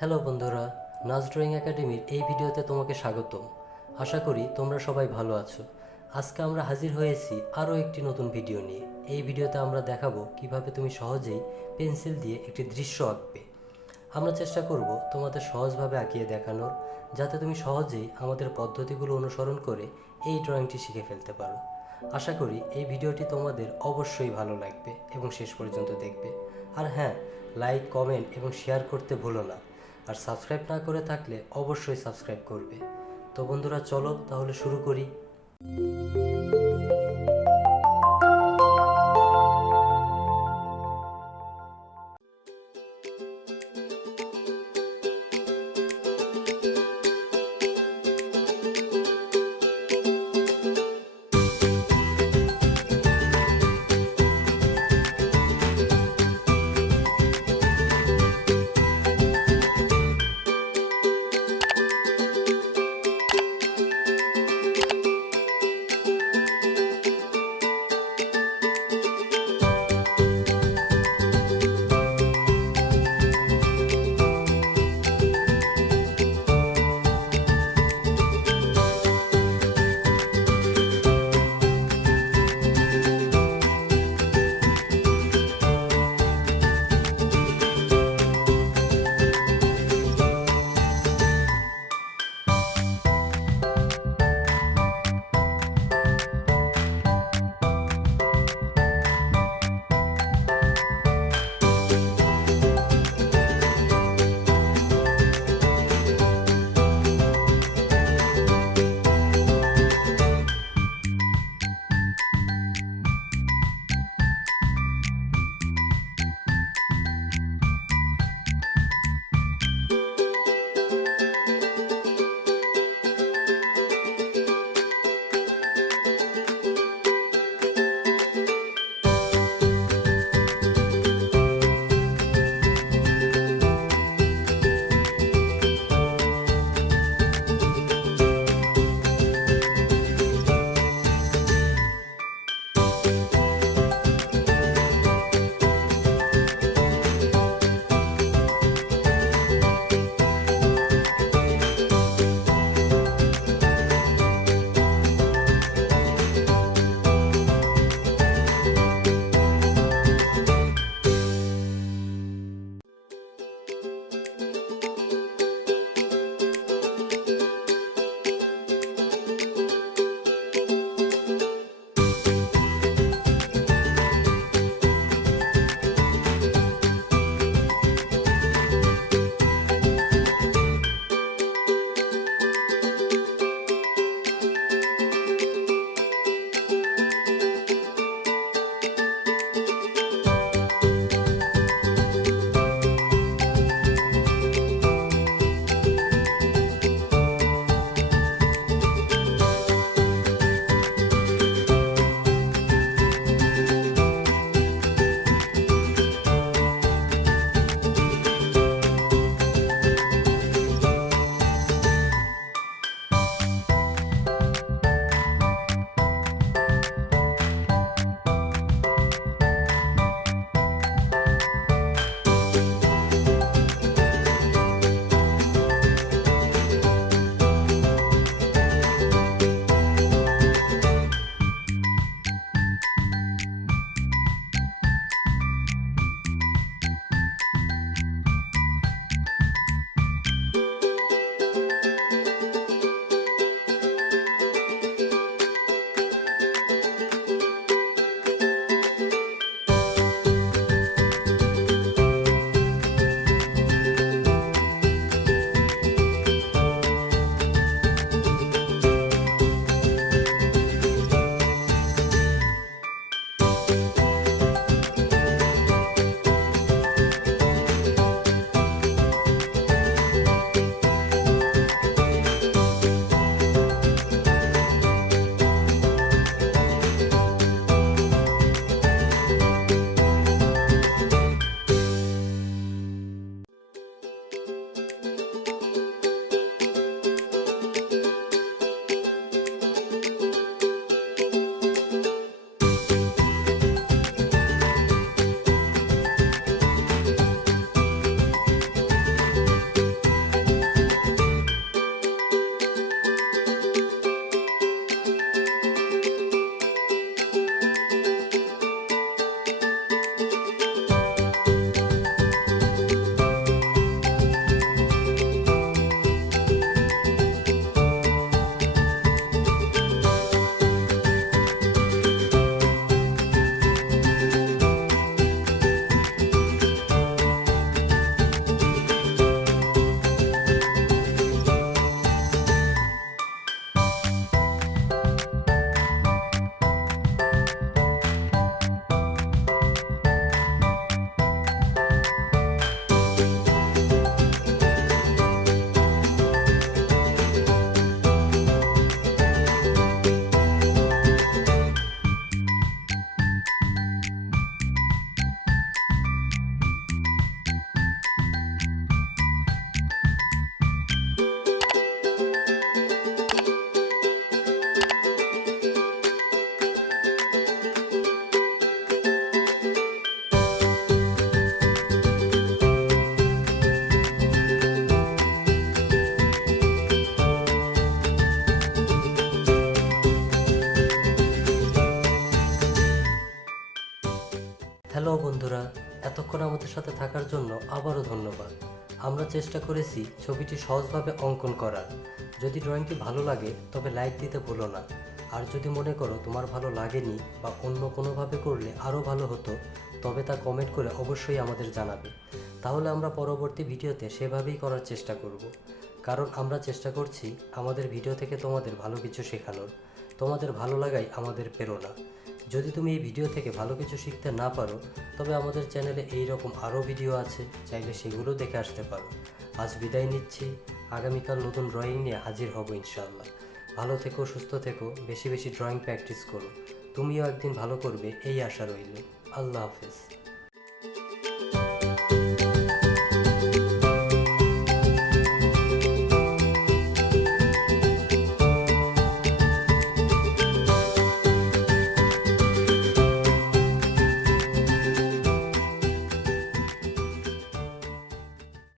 Hello বন্ধুরা, নাচ drawing একাডেমির এই ভিডিওতে তোমাকে স্বাগতম। আশা করি তোমরা সবাই ভালো আছো। আজকে আমরা হাজির হয়েছি আরও একটি নতুন ভিডিও নিয়ে। এই ভিডিওতে আমরা দেখাবো কিভাবে তুমি সহজেই পেন্সিল দিয়ে একটি দৃশ্য আঁকবে। আমরা চেষ্টা করব তোমাদের সহজভাবে আঁকিয়ে দেখানোর, যাতে তুমি সহজেই আমাদের পদ্ধতিগুলো অনুসরণ করে এই ড্রয়িংটি শিখে ফেলতে পারো। আশা করি এই ভিডিওটি তোমাদের অবশ্যই ভালো লাগবে এবং শেষ পর্যন্ত দেখবে। আর হ্যাঁ, লাইক, কমেন্ট এবং শেয়ার করতে ভুলো না। আর সাবস্ক্রাইব না করে থাকলে অবশ্যই সাবস্ক্রাইব করবে। তো বন্ধুরা, চলো তাহলে শুরু করি। আমাদের সাথে থাকার জন্য আবারও ধন্যবাদ। আমরা চেষ্টা করেছি ছবিটি সহজভাবে অঙ্কন করার। যদি ড্রয়িংটি ভালো লাগে তবে লাইক দিতে ভুলো না। আর যদি মনে করো তোমার ভালো লাগেনি বা অন্য কোনোভাবে করলে আরও ভালো হতো, তবে তা কমেন্ট করে অবশ্যই আমাদের জানাবে। তাহলে আমরা পরবর্তী ভিডিওতে সেভাবেই করার চেষ্টা করব। কারণ আমরা চেষ্টা করছি আমাদের ভিডিও থেকে তোমাদের ভালো কিছু শেখানোর। তোমাদের ভালো লাগাই আমাদের প্রেরণা। যদি তুমি এই ভিডিও থেকে ভালো কিছু শিখতে না পারো, তবে আমাদের চ্যানেলে এই রকম আরও ভিডিও আছে, চাইলে সেগুলো দেখে আসতে পারো। আজ বিদায় নিচ্ছি, আগামীকাল নতুন ড্রয়িং নিয়ে হাজির হব ইনশাআল্লাহ। ভালো থেকো, সুস্থ থেকো, বেশি বেশি ড্রয়িং প্র্যাকটিস করো। তুমিও একদিন ভালো করবে এই আশা রইল। আল্লাহ হাফেজ।